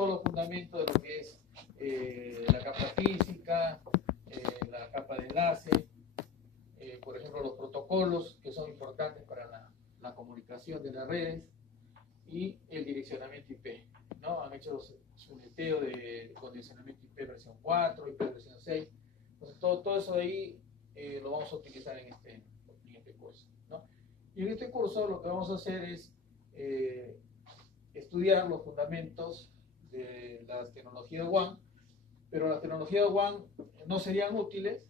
todos los fundamentos de lo que es la capa física, la capa de enlace, por ejemplo los protocolos que son importantes para la comunicación de las redes y el direccionamiento IP, ¿no? Han hecho su neteo de condicionamiento IP versión 4, IP versión 6, entonces todo eso de ahí lo vamos a utilizar en este curso, ¿no? Y en este curso lo que vamos a hacer es estudiar los fundamentos de las tecnologías WAN, pero las tecnologías WAN no serían útiles,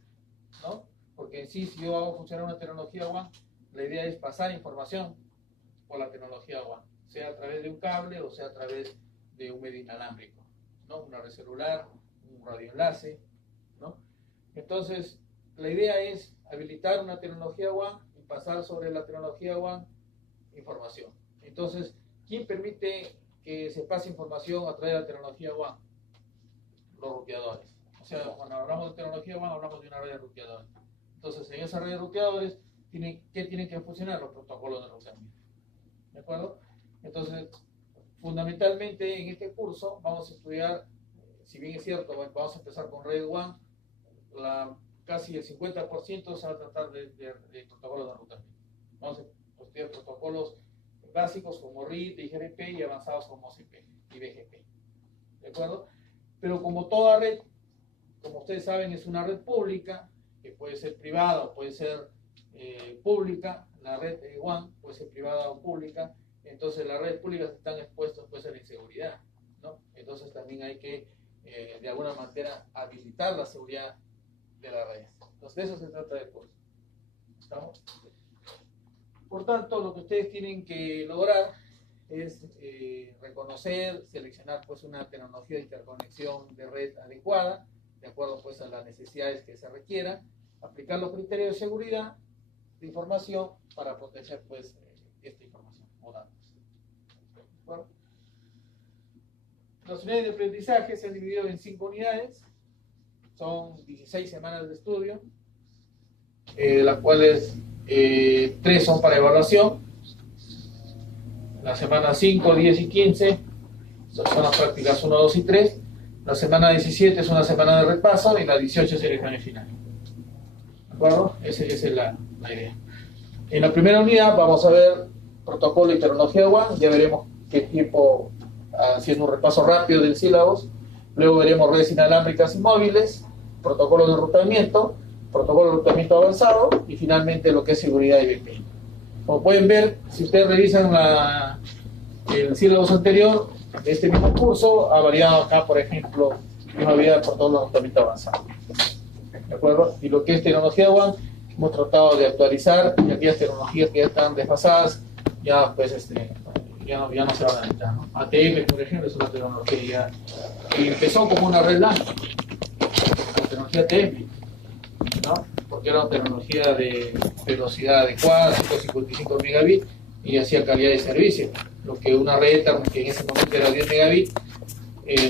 ¿no? Porque en sí, si yo hago funcionar una tecnología WAN, la idea es pasar información por la tecnología WAN, sea a través de un cable o sea a través de un medio inalámbrico, ¿no? Una red celular, un radioenlace, ¿no? Entonces, la idea es habilitar una tecnología WAN y pasar sobre la tecnología WAN información. Entonces, ¿quién permite que se pase información a través de la tecnología WAN? Los ruteadores. O sea, cuando hablamos de tecnología WAN, hablamos de una red de ruteadores. Entonces, en esa red de ruteadores, ¿qué tienen que funcionar? Los protocolos de ruteamiento. ¿De acuerdo? Entonces, fundamentalmente en este curso vamos a estudiar, si bien es cierto, vamos a empezar con red WAN, casi el 50% se va a tratar de protocolos de enrutamiento. Vamos a estudiar protocolos básicos como RIP, IGRP y avanzados como OCP y BGP. ¿De acuerdo? Pero como toda red, como ustedes saben, es una red pública, que puede ser privada o puede ser pública. La red WAN puede ser privada o pública. Entonces las redes públicas están expuestas pues, a la inseguridad, ¿no? Entonces también hay que de alguna manera habilitar la seguridad de las redes. Entonces de eso se trata del curso. ¿Estamos? Por tanto, lo que ustedes tienen que lograr es reconocer, seleccionar pues una tecnología de interconexión de red adecuada, de acuerdo pues a las necesidades que se requieran, aplicar los criterios de seguridad de información para proteger pues esta información o datos. Bueno, las unidades de aprendizaje se han dividido en 5 unidades, son 16 semanas de estudio, las cuales 3 son para evaluación. La semana 5, 10 y 15 son las prácticas 1, 2 y 3. La semana 17 es una semana de repaso y la 18 es el examen final. ¿De acuerdo? Esa es la idea. En la primera unidad vamos a ver protocolo y tecnología WAN. Ya veremos qué tipo, haciendo un repaso rápido del sílabus. Luego veremos redes inalámbricas y móviles, protocolo de enrutamiento, protocolo de enrutamiento avanzado y finalmente lo que es seguridad y VPN. Como pueden ver, si ustedes revisan el sílabus anterior de este mismo curso, ha variado acá, por ejemplo, una vida de protocolo de enrutamiento avanzado. ¿De acuerdo? Y lo que es tecnología WAN, hemos tratado de actualizar, y aquellas tecnologías que ya están desfasadas, ya pues ya no se van a necesitar, ¿no? ATM, por ejemplo, es una tecnología que empezó como una red LAN, la tecnología ATM, ¿no? Porque era una tecnología de velocidad adecuada, 155 megabits, y hacía calidad de servicio. Lo que una red que en ese momento era 10 megabits,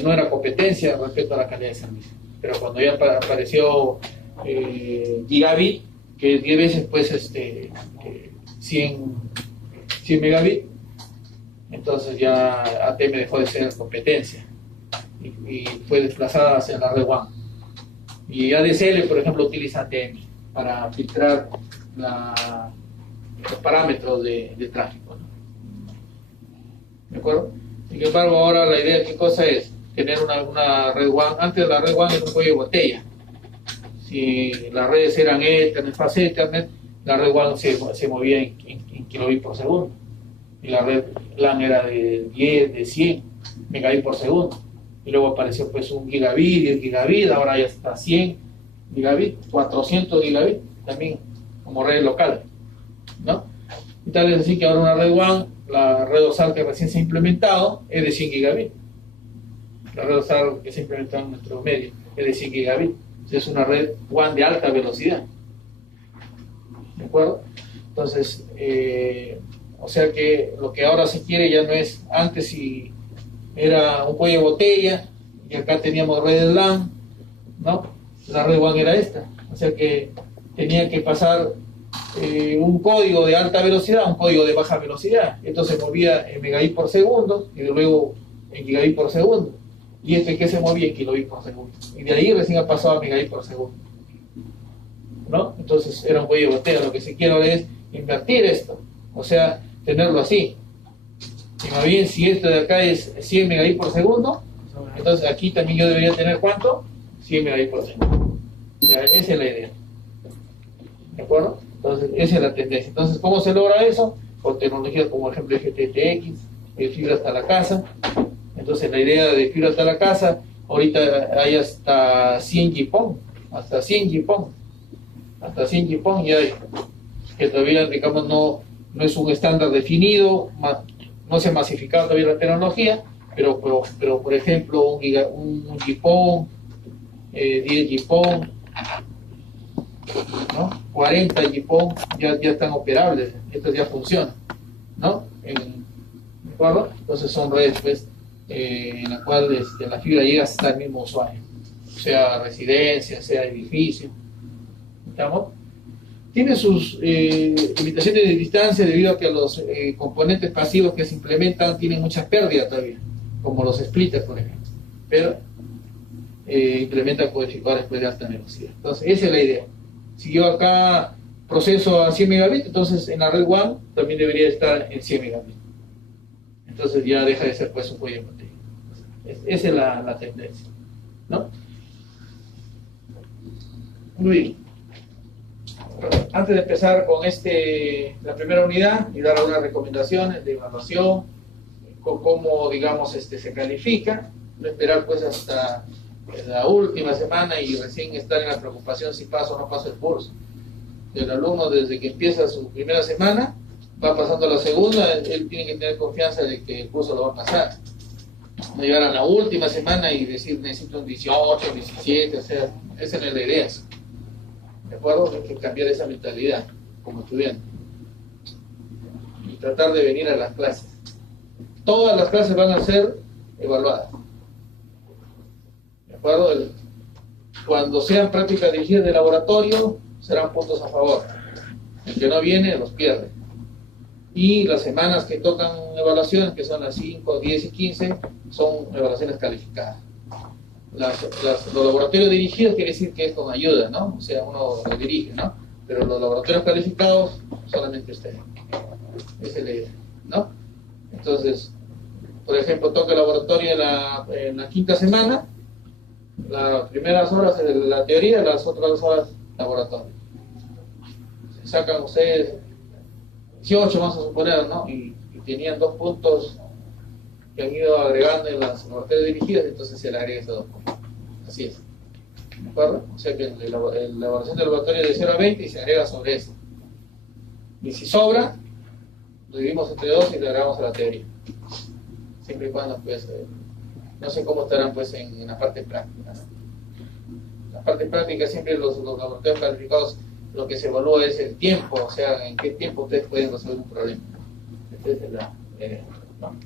no era competencia respecto a la calidad de servicio. Pero cuando ya apareció gigabit, que es 10 veces pues 100 megabits, entonces ya ATM dejó de ser competencia y fue desplazada hacia la red WAN. Y ADSL, por ejemplo, utiliza ATM para filtrar los parámetros de tráfico, ¿no? ¿De acuerdo? Sin embargo, ahora la idea, ¿qué cosa es? Tener una red WAN. Antes la red WAN era un cuello de botella. Si las redes eran Ethernet, fase Ethernet, la red WAN se movía en kilobits por segundo. Y la red LAN era de 10, de 100 megabits por segundo. Y luego apareció pues un gigabit, 10 gigabit, ahora ya está 100 gigabit, 400 gigabit, también como redes locales, ¿no? Y tal es así que ahora una red WAN, la red OSAR que recién se ha implementado, es de 100 gigabit. La red OSAR que se ha implementado en nuestro medio es de 100 gigabit. Es una red WAN de alta velocidad. ¿De acuerdo? Entonces, o sea que lo que ahora se quiere ya no es, antes si era un cuello de botella, y acá teníamos redes LAN, ¿no? La red WAN era esta. O sea que tenía que pasar un código de alta velocidad a un código de baja velocidad. Esto se movía en megabits por segundo y luego en gigabits por segundo. y este que se movía en kilobit por segundo. Y de ahí recién ha pasado a megabit por segundo, ¿no? Entonces era un cuello de botella. Lo que sí quiero es invertir esto, o sea, tenerlo así. Y más bien, si esto de acá es 100 megabits por segundo, entonces aquí también yo debería tener ¿cuánto? 100 megabits por segundo. Ya, esa es la idea. ¿De acuerdo? Entonces, esa es la tendencia. Entonces, ¿cómo se logra eso? Con tecnologías como, ejemplo, FTTX, fibra hasta la casa. Entonces, la idea de fibra hasta la casa, ahorita hay hasta 100 GPON, hasta 100 GPON, hasta 100 GPON ya hay, que todavía, digamos, no es un estándar definido, no se ha masificado todavía la tecnología, pero por ejemplo, un GPON, 10 GPON, ¿no? 40 GPON ya están operables, estos ya funcionan, ¿no? ¿De acuerdo? Entonces son redes, pues, en las cuales la fibra llega hasta el mismo usuario, sea residencia, sea edificio, ¿estamos? Tiene sus limitaciones de distancia debido a que los componentes pasivos que se implementan tienen muchas pérdidas todavía, como los splitters, por ejemplo, pero implementan codificadores de alta velocidad. Entonces, esa es la idea. Si yo acá proceso a 100 megabits, entonces en la red WAN también debería estar en 100 megabits. Entonces ya deja de ser pues un cuello de botella. Esa es la tendencia, ¿no? Muy bien. Antes de empezar con la primera unidad y dar algunas recomendaciones de evaluación, con cómo, digamos, se califica, no esperar pues hasta la última semana y recién estar en la preocupación si paso o no paso el curso. El alumno, desde que empieza su primera semana, va pasando a la segunda, él tiene que tener confianza de que el curso lo va a pasar. No llegar a la última semana y decir necesito un 18, 17, o sea, esa no es la idea. ¿De acuerdo? Hay que cambiar esa mentalidad como estudiante y tratar de venir a las clases. Todas las clases van a ser evaluadas. ¿De acuerdo? Cuando sean prácticas dirigidas de laboratorio, serán puntos a favor. El que no viene, los pierde. Y las semanas que tocan evaluaciones, que son las 5, 10 y 15, son evaluaciones calificadas. Los laboratorios dirigidos quiere decir que es con ayuda, ¿no? O sea, uno lo dirige, ¿no? Pero los laboratorios calificados, solamente usted. Esa es la idea, ¿no? Entonces, por ejemplo, toca el laboratorio en la quinta semana, las primeras horas de la teoría, las otras horas laboratorio. Se sacan ustedes 18, vamos a suponer, ¿no? Y tenían 2 puntos que han ido agregando en las laboratorios dirigidas, entonces se le agrega esos 2 puntos. Así es. ¿De acuerdo? O sea que la evaluación del laboratorio es de 0 a 20 y se agrega sobre eso. Y si sobra, lo dividimos entre 2 y le agregamos a la teoría. Siempre y cuando, pues, no sé cómo estarán, pues, en la parte práctica, ¿no? La parte práctica, siempre los laboratorios calificados, lo que se evalúa es el tiempo, o sea, en qué tiempo ustedes pueden resolver un problema. Esta es la idea, ¿no?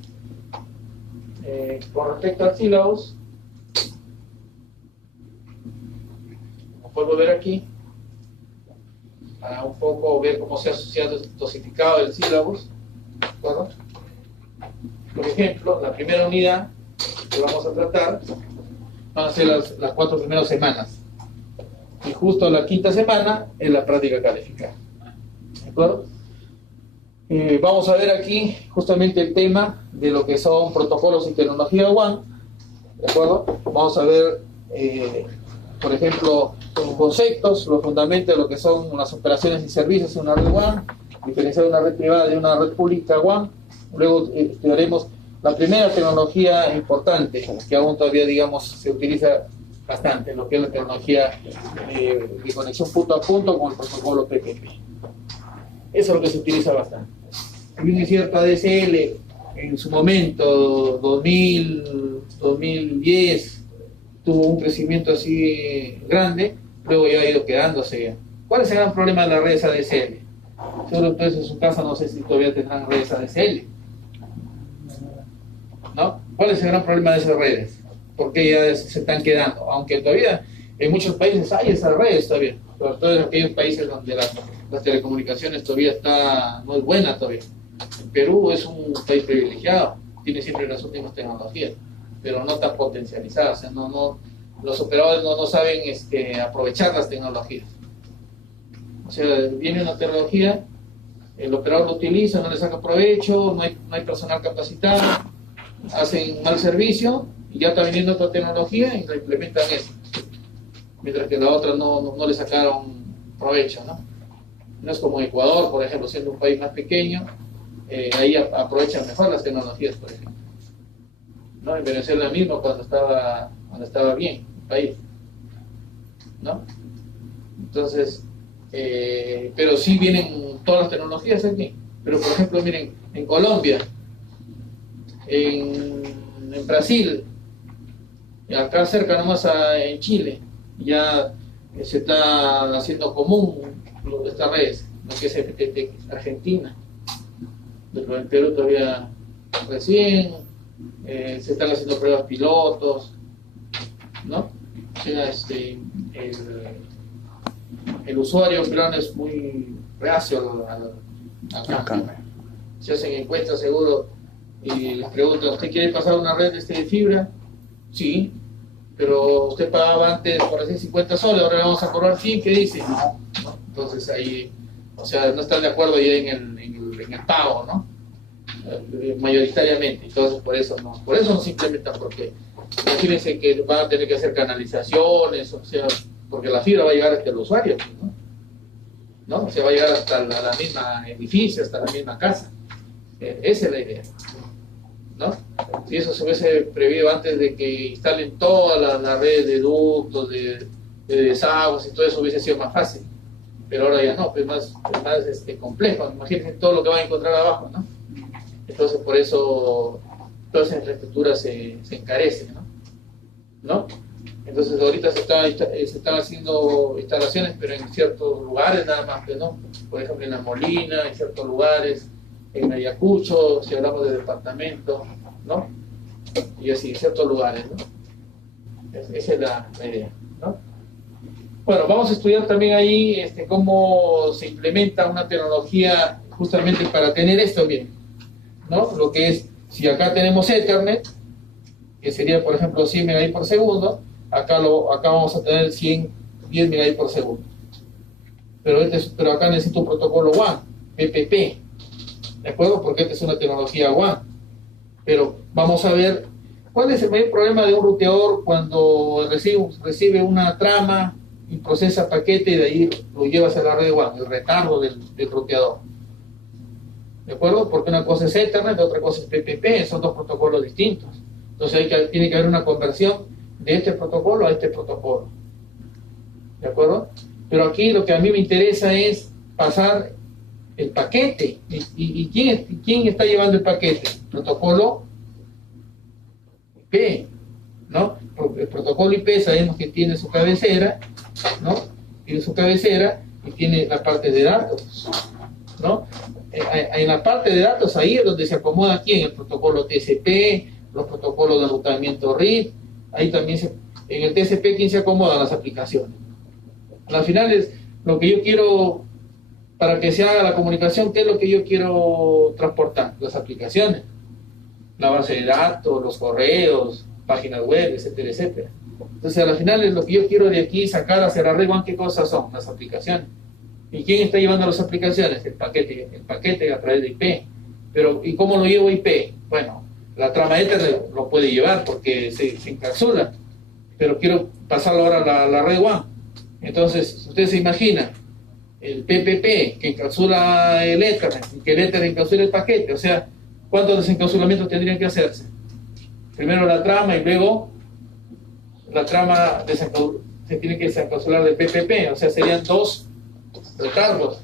Con respecto al sílabus, como puedo ver aquí, para un poco ver cómo se ha dosificado el sílabus, ¿de acuerdo? Por ejemplo, la primera unidad que vamos a tratar van a ser las 4 primeras semanas. Y justo la quinta semana es la práctica calificada. ¿De acuerdo? Vamos a ver aquí justamente el tema de lo que son protocolos y tecnología WAN. ¿De acuerdo? Vamos a ver, por ejemplo, los conceptos, los fundamentos de lo que son las operaciones y servicios en una red WAN, diferenciar una red privada de una red pública WAN. Luego estudiaremos la primera tecnología importante, que aún todavía, digamos, se utiliza bastante, lo que es la tecnología de conexión punto a punto con el protocolo PPP. Eso es lo que se utiliza bastante. Bien es cierto, ADSL en su momento, 2010, tuvo un crecimiento así grande, luego ya ha ido quedándose. ¿Cuál es el gran problema de las redes ADSL? Seguro ustedes en su casa no sé si todavía tendrán redes ADSL, ¿no? ¿Cuál es el gran problema de esas redes? ¿Por qué ya se están quedando? Aunque todavía en muchos países hay esas redes todavía, sobre todo en aquellos países donde las telecomunicaciones todavía no es buena todavía. Perú es un país privilegiado, tiene siempre las últimas tecnologías, pero no tan potencializada. O sea, los operadores no saben aprovechar las tecnologías. O sea, viene una tecnología, el operador lo utiliza, no le saca provecho, no hay personal capacitado, hacen mal servicio y ya está viniendo otra tecnología y la implementan eso, mientras que la otra no le sacaron provecho, ¿no? No es como Ecuador, por ejemplo, siendo un país más pequeño, ahí aprovechan mejor las tecnologías, por ejemplo, ¿no? En Venezuela mismo cuando estaba bien el país, ¿no? Entonces, pero sí vienen todas las tecnologías aquí. Pero por ejemplo, miren, en Colombia, en Brasil, acá cerca nomás en Chile, ya se está haciendo común estas redes, lo que es FTTX, Argentina, pero en Perú todavía recién, se están haciendo pruebas pilotos, ¿no? O sea, el usuario peruano es muy reacio al cambio. Se hacen encuestas seguro y les preguntan, ¿usted quiere pasar una red de fibra? Sí, pero usted pagaba antes por decir 50 soles, ahora le vamos a cobrar 100, ¿qué dice? No. Entonces ahí, o sea, no están de acuerdo ya en el pago, ¿no? Mayoritariamente, entonces por eso no se implementan, porque imagínense que van a tener que hacer canalizaciones, o sea, porque la fibra va a llegar hasta el usuario, ¿no? O sea, va a llegar hasta la misma edificio, hasta la misma casa. Esa es la idea, ¿no? Si eso se hubiese previsto antes de que instalen toda la red de ductos, de desagües y todo eso, hubiese sido más fácil. Pero ahora ya no, pues es más complejo. Imagínense todo lo que van a encontrar abajo, ¿no? Entonces por eso toda esa infraestructura se encarece, ¿no? Entonces ahorita se están haciendo instalaciones, pero en ciertos lugares nada más que no. Por ejemplo en La Molina, en ciertos lugares, en Ayacucho, si hablamos de departamento, ¿no? Y así, en ciertos lugares, ¿no? Esa es la idea, ¿no? Bueno, vamos a estudiar también ahí cómo se implementa una tecnología justamente para tener esto bien, ¿no? Lo que es, si acá tenemos Ethernet, que sería por ejemplo 100 megabits por segundo, acá vamos a tener 10 megabits por segundo. Pero acá necesito un protocolo WAN, PPP, ¿de acuerdo? Porque esta es una tecnología WAN. Pero vamos a ver cuál es el mayor problema de un ruteador cuando recibe una trama y procesa paquete y de ahí lo llevas a la red WAN, el retardo del ruteador. ¿De acuerdo? Porque una cosa es Ethernet, otra cosa es PPP, son dos protocolos distintos. Entonces tiene que haber una conversión de este protocolo a este protocolo. ¿De acuerdo? Pero aquí lo que a mí me interesa es pasar el paquete. ¿Y quién está llevando el paquete? Protocolo IP, ¿no? Porque el protocolo IP sabemos que tiene su cabecera, ¿no? Tiene su cabecera y tiene la parte de datos, ¿no? En la parte de datos ahí es donde se acomoda quién, el protocolo TCP, los protocolos de enrutamiento RIP, ahí también en el TCP quién se acomoda las aplicaciones. Al final es lo que yo quiero, para que se haga la comunicación, ¿qué es lo que yo quiero transportar? Las aplicaciones, la base de datos, los correos, páginas web, etcétera, etcétera. Entonces al final es lo que yo quiero de aquí sacar hacia la red WAN, ¿qué cosas son? Las aplicaciones. ¿Y quién está llevando las aplicaciones? El paquete a través de IP. Pero, ¿y cómo lo llevo IP? Bueno, la trama Ethernet lo puede llevar porque se encapsula, pero quiero pasarlo ahora a la red WAN. Entonces, usted se imagina el PPP que encapsula el Ethernet y que el Ethernet encapsula el paquete. O sea, ¿cuántos desencapsulamientos tendrían que hacerse? Primero la trama y luego la trama se tiene que desencapsular de PPP. O sea, serían dos retardos,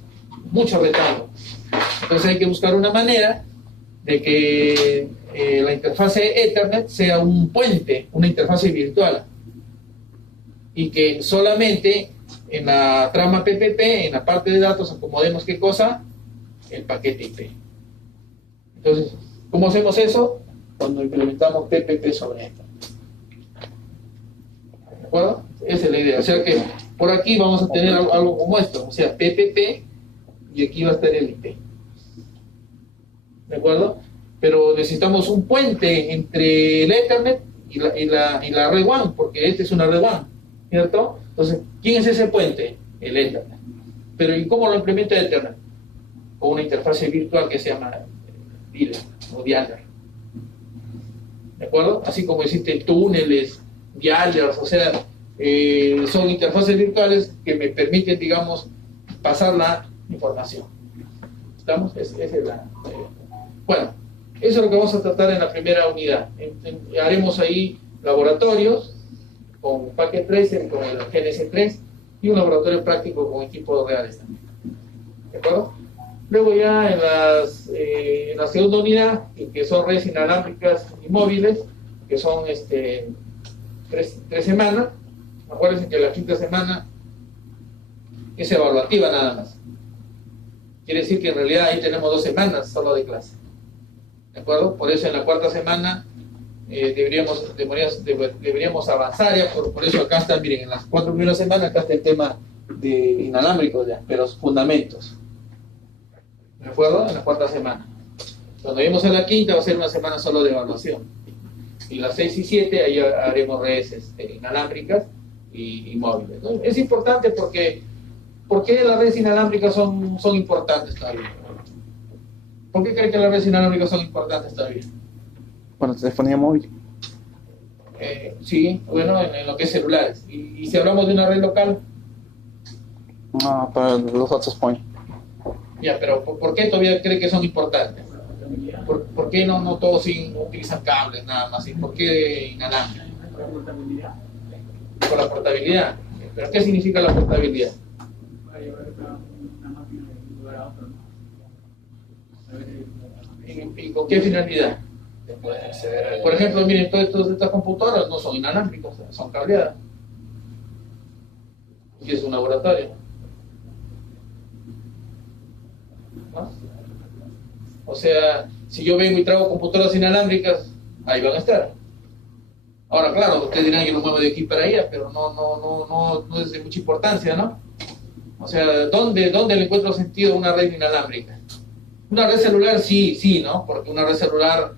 muchos retardos. Entonces hay que buscar una manera de que la interfase Ethernet sea un puente, una interfase virtual, y que solamente en la trama PPP, en la parte de datos, acomodemos ¿qué cosa? El paquete IP. Entonces, ¿cómo hacemos eso? Cuando implementamos PPP sobre esto. ¿De acuerdo? Esa es la idea. O sea que por aquí vamos a tener algo como esto, o sea, PPP, y aquí va a estar el IP. ¿De acuerdo? Pero necesitamos un puente entre el Ethernet y la red WAN, porque esta es una red WAN, ¿cierto? Entonces, ¿quién es ese puente? El Ethernet. Pero ¿y cómo lo implementa Ethernet? Con una interfase virtual que se llama DILR o Dialer. ¿De acuerdo? Así como existen túneles, dialers, o sea, son interfaces virtuales que me permiten, digamos, pasar la información. ¿Estamos? Bueno, eso es lo que vamos a tratar en la primera unidad. Haremos ahí laboratorios con Packet Tracer, con el GNS3 y un laboratorio práctico con equipos reales también. ¿De acuerdo? Luego ya en la segunda unidad, que son redes inalámbricas y móviles, que son tres semanas. Acuérdense que la quinta semana es evaluativa nada más. Quiere decir que en realidad ahí tenemos 2 semanas solo de clase. ¿De acuerdo? Por eso en la cuarta semana deberíamos avanzar ya, por eso acá está, miren, en las 4 primeras semanas acá está el tema de inalámbricos ya, pero los fundamentos. ¿De acuerdo? En la cuarta semana. Cuando lleguemos a la quinta va a ser una semana solo de evaluación. Y las 6 y 7 ahí haremos redes inalámbricas y móviles, ¿no? Es importante porque ¿por qué las redes inalámbricas son importantes todavía? ¿Por qué creen que las redes inalámbricas son importantes todavía? Bueno, telefonía móvil. Sí, bueno, en lo que es celulares. Y si hablamos de una red local. Para los access points. Ya, pero ¿por qué todavía cree que son importantes? ¿Por qué no todos utilizan cables nada más? ¿Y por qué inalámbricos? Por la portabilidad. ¿Pero qué significa la portabilidad? ¿Y con qué finalidad? Por ejemplo, miren, todas estas computadoras no son inalámbricas, son cableadas. Y es un laboratorio. ¿No? O sea, si yo vengo y traigo computadoras inalámbricas, ahí van a estar. Ahora, claro, ustedes dirán que lo muevo de aquí para allá, pero no es de mucha importancia, ¿no? O sea, ¿dónde le encuentro sentido a una red inalámbrica? Una red celular sí, ¿no? Porque una red celular,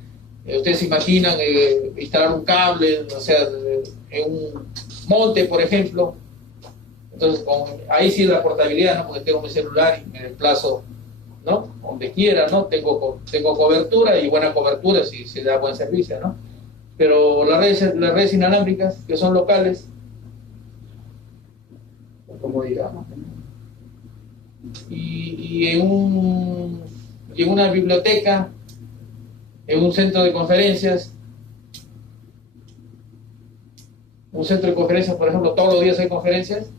ustedes se imaginan instalar un cable, o sea, en un monte, por ejemplo. Entonces, ahí sí la portabilidad, ¿no? Porque tengo mi celular y me desplazo, ¿no? Donde quiera, ¿no? Tengo cobertura y buena cobertura si se da buen servicio, ¿no? Pero las redes inalámbricas, que son locales, como digamos, y en una biblioteca, en un centro de conferencias, por ejemplo, todos los días hay conferencias.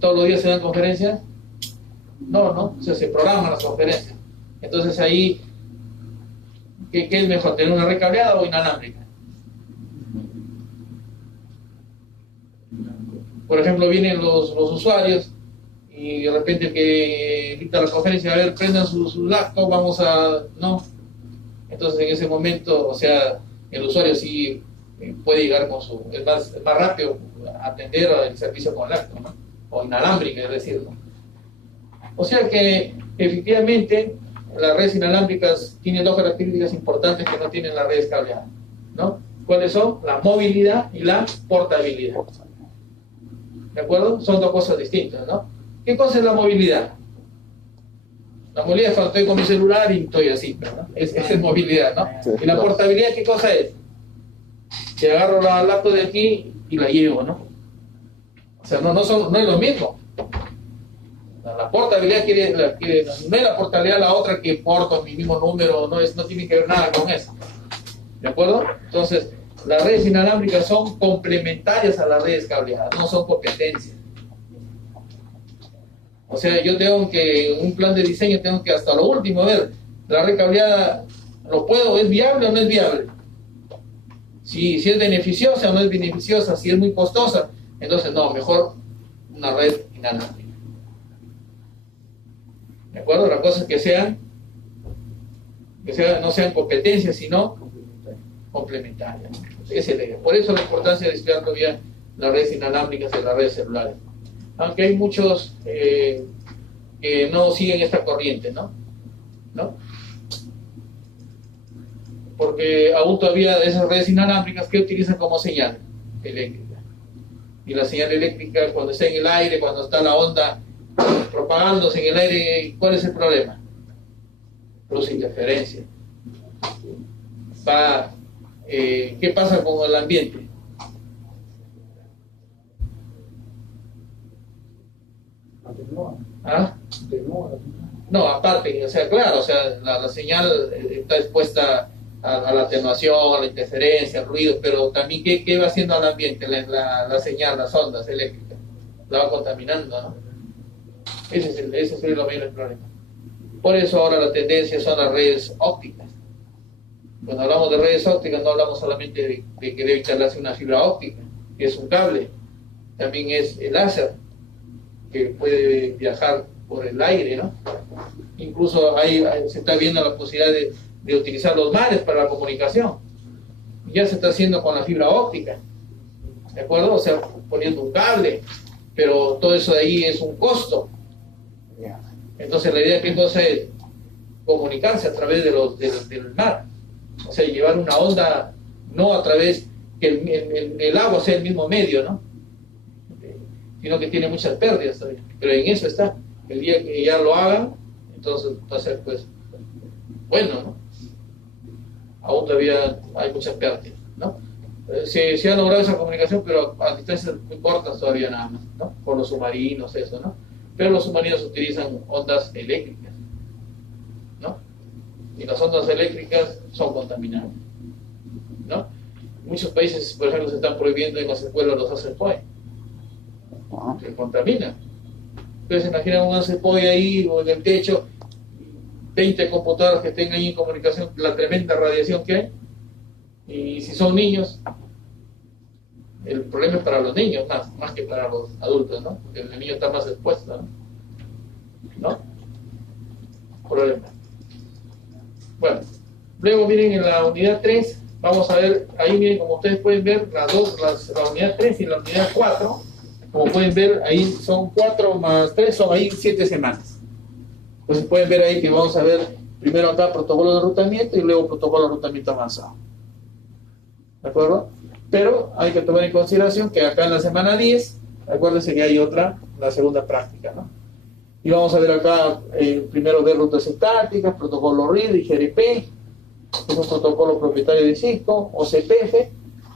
¿Todos los días se dan conferencias? No, o sea, se programan las conferencias. Entonces ahí, ¿qué es mejor? ¿Tener una red cableada o inalámbrica? Por ejemplo, vienen los usuarios y de repente que dicta la conferencia, a ver, prendan su laptop, vamos a... ¿no? Entonces en ese momento, o sea, el usuario sí puede llegar con es más rápido atender el servicio con laptop, ¿no? O inalámbrica, es decir, ¿no? O sea que efectivamente las redes inalámbricas tienen 2 características importantes que no tienen las redes cableadas, ¿no? ¿Cuáles son? La movilidad y la portabilidad. ¿De acuerdo? Son 2 cosas distintas, ¿no? ¿Qué cosa es la movilidad? La movilidad es cuando estoy con mi celular y estoy así, ¿no? Esa es movilidad, ¿no? Sí, y la portabilidad, ¿qué cosa es? Que agarro la laptop de aquí y la llevo, ¿no? O sea, no es lo mismo. La portabilidad no es la portabilidad la otra que porto mi mismo número, no tiene que ver nada con eso. ¿De acuerdo? Entonces, las redes inalámbricas son complementarias a las redes cableadas, no son competencias. O sea, yo tengo que, en un plan de diseño, tengo que hasta lo último ver, la red cableada, ¿es viable o no es viable? Si es beneficiosa o no es beneficiosa, si es muy costosa, entonces no, mejor una red inalámbrica. ¿De acuerdo? La cosa es que no sean competencias, sino complementarias. Por eso la importancia de estudiar todavía las redes inalámbricas y las redes celulares. Aunque hay muchos que no siguen esta corriente, ¿no? porque aún todavía esas redes inalámbricas que utilizan como señal eléctrica. Y la señal eléctrica, cuando está en el aire, cuando está la onda propagándose en el aire, ¿cuál es el problema? Produce interferencia. ¿Qué pasa con el ambiente? ¿Ah? No, aparte, o sea, claro, o sea, la señal está expuesta a la atenuación, a la interferencia, al ruido, pero también ¿qué va haciendo al ambiente la señal, las ondas eléctricas? La va contaminando, ¿no? Ese es el mayor problema. Por eso ahora la tendencia son las redes ópticas. Cuando hablamos de redes ópticas no hablamos solamente de que debe instalarse una fibra óptica, que es un cable, también es el láser, que puede viajar por el aire, ¿no? Incluso ahí se está viendo la posibilidad de utilizar los mares para la comunicación. Ya se está haciendo con la fibra óptica, ¿de acuerdo? O sea, poniendo un cable, pero todo eso de ahí es un costo. Entonces la idea que entonces es comunicarse a través del mar, o sea, llevar una onda no a través que el agua sea el mismo medio, ¿no? Sino que tiene muchas pérdidas todavía. Pero en eso está. El día que ya lo hagan, entonces va a ser, pues, bueno, ¿no? Aún todavía hay muchas pérdidas, ¿no? Se ha logrado esa comunicación, pero a distancias muy cortas todavía nada más, ¿no? Por los submarinos, eso, ¿no? Pero los submarinos utilizan ondas eléctricas, ¿no? Y las ondas eléctricas son contaminantes, ¿no? Muchos países, por ejemplo, se están prohibiendo en las escuelas los access point, que contaminan. Entonces, imagina un access point ahí o en el techo, 20 computadoras que tengan ahí en comunicación, la tremenda radiación que hay. Y si son niños, el problema es para los niños más que para los adultos, ¿no? Porque el niño está más expuesto, ¿no? Problema. Bueno, luego miren en la unidad 3, vamos a ver, ahí miren como ustedes pueden ver, la unidad 3 y la unidad 4, como pueden ver, ahí son 4 más 3, son ahí 7 semanas. Entonces pueden ver ahí que vamos a ver primero acá protocolo de enrutamiento y luego protocolo de enrutamiento avanzado. ¿De acuerdo? Pero hay que tomar en consideración que acá en la semana 10, acuérdense que hay otra, la segunda práctica, ¿no? Y vamos a ver acá, primero ver rutas estáticas, protocolo RID y GRP, es un protocolo propietario de Cisco, OCPF,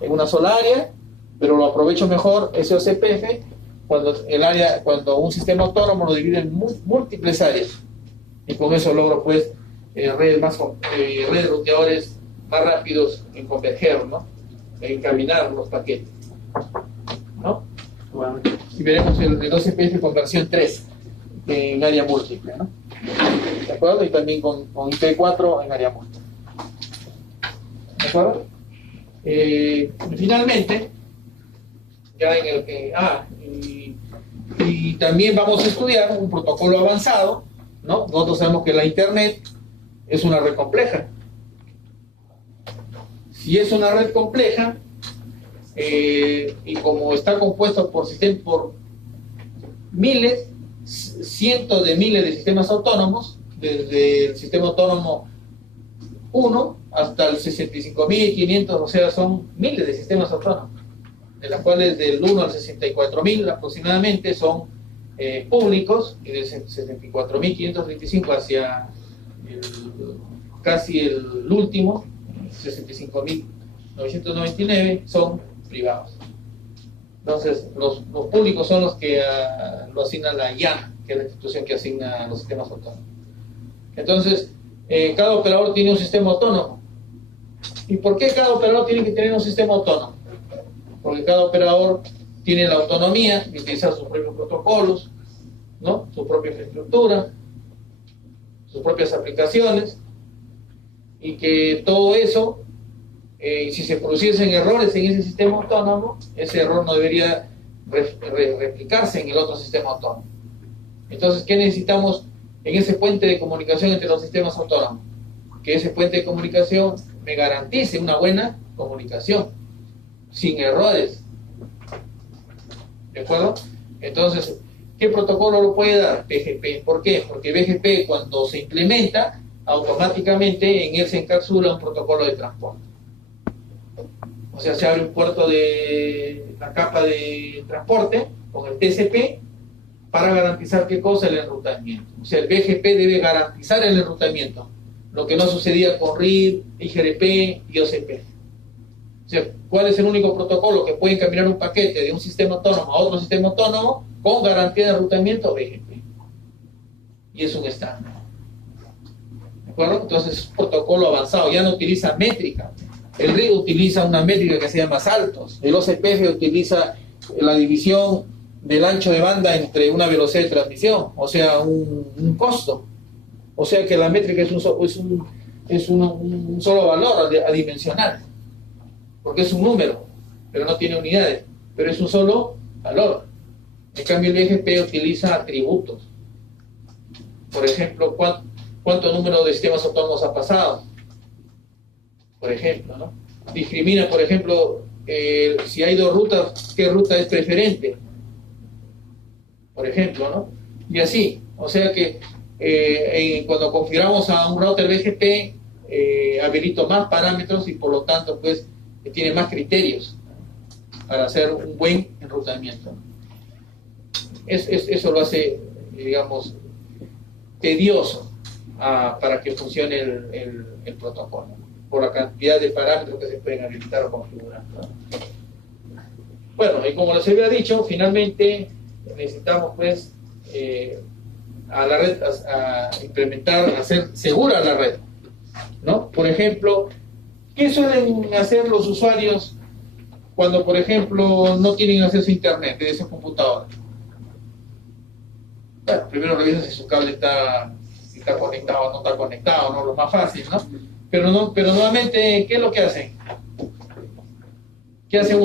en una sola área, pero lo aprovecho mejor, ese OCPF, cuando un sistema autónomo lo divide en múltiples áreas, y con eso logro, pues, redes ruteadores más rápidos en converger, ¿no? En caminar los paquetes, ¿no? Bueno, y veremos el OCPF con versión 3 en área múltiple, ¿no? ¿De acuerdo? Y también con IP4 en área múltiple. ¿De acuerdo? Finalmente, ya en el que... y también vamos a estudiar un protocolo avanzado, ¿no? Nosotros sabemos que la Internet es una red compleja. Si es una red compleja, y como está compuesto por cientos de miles de sistemas autónomos, desde el sistema autónomo 1 hasta el 65.500, o sea, son miles de sistemas autónomos, de los cuales del 1 al 64.000 aproximadamente son públicos, y del 64.535 hacia casi el último, 65.999, son privados. Entonces, los públicos son los que lo asigna la IAM, que es la institución que asigna los sistemas autónomos. Entonces, cada operador tiene un sistema autónomo. ¿Y por qué cada operador tiene que tener un sistema autónomo? Porque cada operador tiene la autonomía de utilizar sus propios protocolos, ¿no? Su propia infraestructura, sus propias aplicaciones, y que todo eso, si se produciesen errores en ese sistema autónomo, ese error no debería replicarse en el otro sistema autónomo. Entonces, ¿qué necesitamos en ese puente de comunicación entre los sistemas autónomos? Que ese puente de comunicación me garantice una buena comunicación, sin errores. ¿De acuerdo? Entonces, ¿qué protocolo lo puede dar? BGP. ¿Por qué? Porque BGP, cuando se implementa, automáticamente en él se encapsula un protocolo de transporte. O sea, se abre un puerto de la capa de transporte con el TCP para garantizar ¿qué cosa? El enrutamiento. O sea, el BGP debe garantizar el enrutamiento, lo que no sucedía con RID, IGRP y OCP. O sea, ¿cuál es el único protocolo que puede encaminar un paquete de un sistema autónomo a otro sistema autónomo con garantía de enrutamiento? BGP. Y es un estándar. ¿De acuerdo? Entonces es un protocolo avanzado, ya no utiliza métrica. El RID utiliza una métrica que se llama saltos. El OCPF utiliza la división del ancho de banda entre una velocidad de transmisión, o sea, un costo. O sea que la métrica es un solo valor adimensional, porque es un número, pero no tiene unidades, pero es un solo valor. En cambio, el BGP utiliza atributos. Por ejemplo, ¿cuánto número de sistemas autónomos ha pasado? Por ejemplo, ¿no? Discrimina, por ejemplo, si hay dos rutas, ¿qué ruta es preferente? Por ejemplo, ¿no? Y así, o sea que cuando configuramos a un router BGP, habilito más parámetros y por lo tanto, pues, tiene más criterios para hacer un buen enrutamiento. Eso lo hace, digamos, tedioso para que funcione el protocolo, por la cantidad de parámetros que se pueden habilitar o configurar. Bueno, y como les había dicho, finalmente necesitamos pues a la red a implementar, hacer segura la red, ¿no? Por ejemplo, ¿qué suelen hacer los usuarios cuando, por ejemplo, no tienen acceso a internet desde su computadora? Bueno, primero revisan si su cable está conectado o no está conectado, ¿no? Lo más fácil, ¿no? Pero nuevamente, ¿qué es lo que hacen? ¿Qué hacen